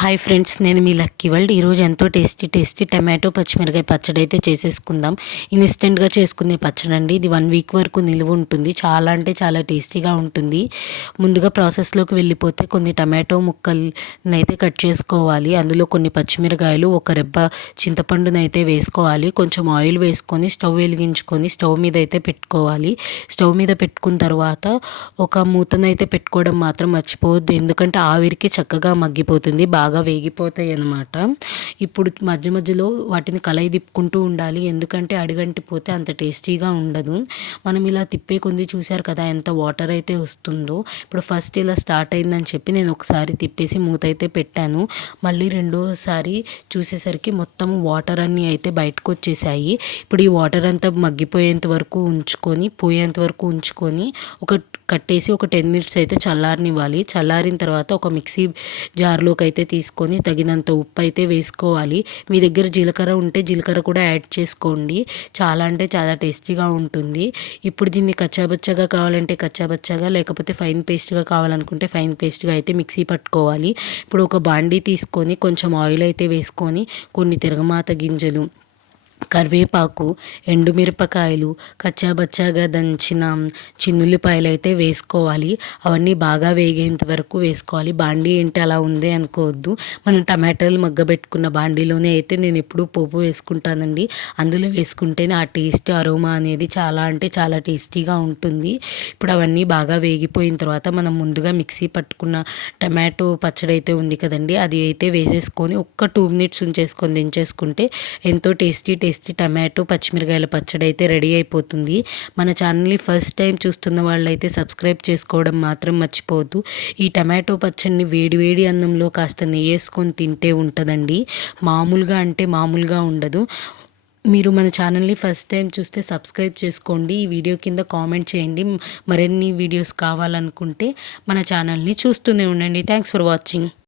Hi friends నేను మీ lucky world. ఈరోజు ఎంతో టేస్టీ టేస్టీ టమాటో పచ్చిమిరకాయ పచ్చడి అయితే చేసేసుకుందాం. ఇన్స్టెంట్గా చేసుకునే పచ్చడి అండి ఇది వన్ వీక్ వరకు నిలువ ఉంటుంది. చాలా అంటే చాలా టేస్టీగా ఉంటుంది. ముందుగా ప్రాసెస్లోకి వెళ్ళిపోతే కొన్ని టమాటో ముక్కలను అయితే కట్ చేసుకోవాలి. అందులో కొన్ని పచ్చిమిరకాయలు ఒక రెబ్బ చింతపండును అయితే వేసుకోవాలి. కొంచెం ఆయిల్ వేసుకొని స్టవ్ వెలిగించుకొని స్టవ్ మీద అయితే పెట్టుకోవాలి. స్టవ్ మీద పెట్టుకున్న తర్వాత ఒక మూతనైతే పెట్టుకోవడం మాత్రం మర్చిపోవద్దు. ఎందుకంటే ఆవిరికి చక్కగా మగ్గిపోతుంది. బాగా బాగా వేగిపోతాయి అన్నమాట ఇప్పుడు మధ్య మధ్యలో వాటిని కలయి తిప్పుకుంటూ ఉండాలి. ఎందుకంటే అడిగంటిపోతే అంత టేస్టీగా ఉండదు. మనం ఇలా తిప్పే కొంది చూశారు కదా ఎంత వాటర్ అయితే వస్తుందో. ఇప్పుడు ఫస్ట్ ఇలా స్టార్ట్ అయిందని చెప్పి నేను ఒకసారి తిప్పేసి మూత అయితే పెట్టాను. మళ్ళీ రెండోసారి చూసేసరికి మొత్తం వాటర్ అన్నీ అయితే బయటకు వచ్చేసాయి ఇప్పుడు ఈ వాటర్ అంతా మగ్గిపోయేంత వరకు ఉంచుకొని పోయేంత వరకు ఉంచుకొని ఒక కట్టేసి ఒక టెన్ మినిట్స్ అయితే చల్లారనివ్వాలి. చల్లారిన తర్వాత ఒక మిక్సీ జార్లోకి అయితే తీసుకొని తగినంత ఉప్పు అయితే వేసుకోవాలి. మీ దగ్గర జీలకర్ర ఉంటే జీలకర్ర కూడా యాడ్ చేసుకోండి. చాలా అంటే చాలా టేస్టీగా ఉంటుంది. ఇప్పుడు దీన్ని కచ్చాబచ్చగా కావాలంటే కచ్చాబచ్చగా లేకపోతే ఫైన్ పేస్ట్గా కావాలనుకుంటే ఫైన్ పేస్ట్గా అయితే మిక్సీ పట్టుకోవాలి. ఇప్పుడు ఒక బాండీ తీసుకొని కొంచెం ఆయిల్ అయితే వేసుకొని కొన్ని తిరగమాత గింజలు కరివేపాకు ఎండుమిరపకాయలు కచ్చాబచ్చాగా దంచిన చిన్నుల్లిపాయలు అయితే వేసుకోవాలి. అవన్నీ బాగా వేగేంత వరకు వేసుకోవాలి. బాండీ ఏంటి అలా ఉంది అనుకోవద్దు. మనం టమాటాలు మగ్గబెట్టుకున్న బాండీలోనే అయితే నేను ఎప్పుడూ పోపు వేసుకుంటానండి. అందులో వేసుకుంటేనే ఆ టేస్ట్ అరోమా అనేది చాలా అంటే చాలా టేస్టీగా ఉంటుంది. ఇప్పుడు అవన్నీ బాగా వేగిపోయిన తర్వాత మనం ముందుగా మిక్సీ పట్టుకున్న టమాటో పచ్చడి అయితే ఉంది కదండి అది అయితే వేసేసుకొని ఒక్క టూ మినిట్స్ ఉంచేసుకొని దించేసుకుంటే ఎంతో టేస్టీ టేస్టీ టమాటో పచ్చిమిరకాయల పచ్చడి అయితే రెడీ అయిపోతుంది. మన ఛానల్ని ఫస్ట్ టైం చూస్తున్న వాళ్ళైతే సబ్స్క్రైబ్ చేసుకోవడం మాత్రం మర్చిపోవద్దు. ఈ టమాటో పచ్చడిని వేడి వేడి అన్నంలో కాస్త నెయ్యేసుకొని తింటే ఉంటుందండి. మామూలుగా అంటే మామూలుగా ఉండదు. మీరు మన ఛానల్ని ఫస్ట్ టైం చూస్తే సబ్స్క్రైబ్ చేసుకోండి. ఈ వీడియో కింద కామెంట్ చేయండి. మరిన్ని వీడియోస్ కావాలనుకుంటే మన ఛానల్ని చూస్తూనే ఉండండి. Thanks for watching